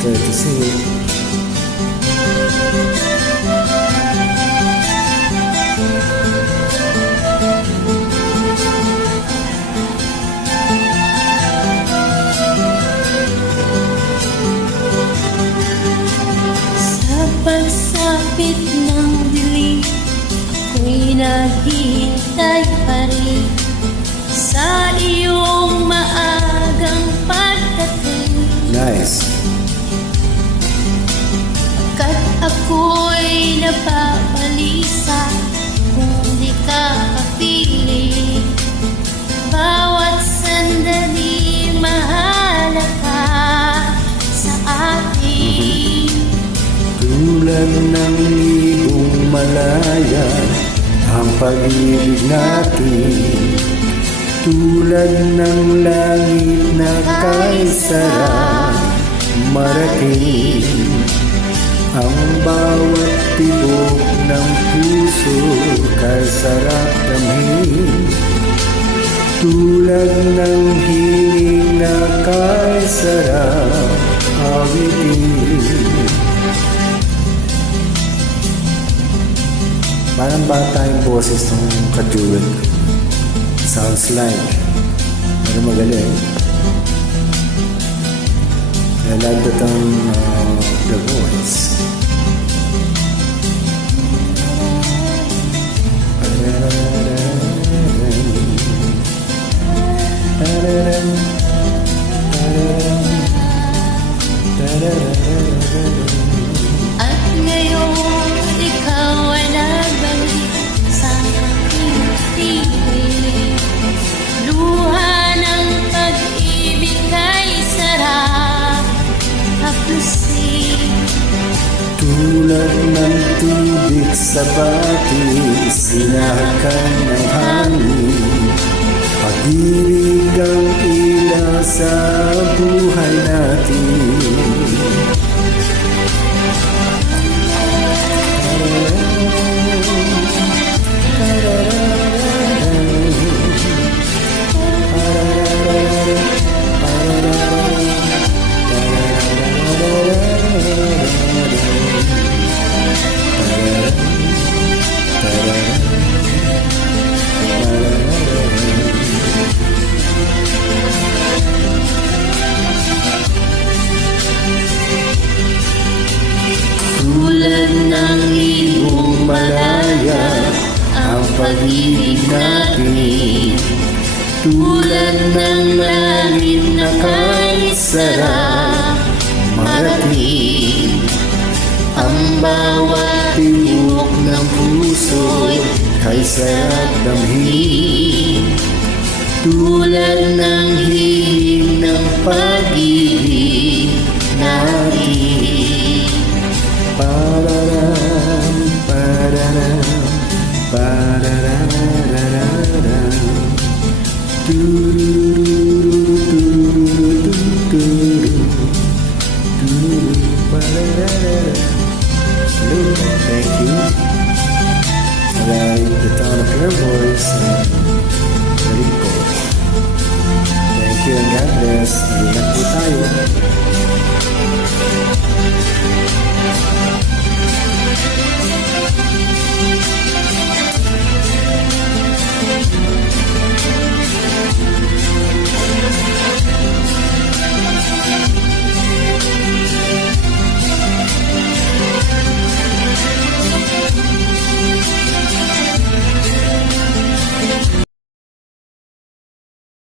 Try to sing it. Sa pagsapit ng dilim, ako'y nahihintay pa rin sa iyong maagang pagdating. Nice. Kat ako'y napabalisa kung di ka kapiling. Bawat sandali mahalaga sa atin. Tulad ng libong malaya ang pag-ibig natin. Tulad ng langit na kay sarap marating. Ang bawat tibok ng puso kay sarap damhin. Tulad ng hiling na kay sarap awitin. Parang bata yung boses ng ka-duet. Sounds like. Pero magaling. I love the tone of the voice. At ngayon ikaw ay nagbalik sa aking piling. Luha ng pag-ibig kay sarap haplusin. Tulad ng tubig sa bati, sinakan ng hangin. Pag-ibig ang ilaw sa buhay natin. Tulad ng libong malaya ang pag-ibig natin. Tulad ng langit na kay sarap marating. Ang bawat tibok ng puso'y kay sarap damhin. Tulad ng hiling ng pag-ibig natin. Pararam, pararam, pararararam, tururu.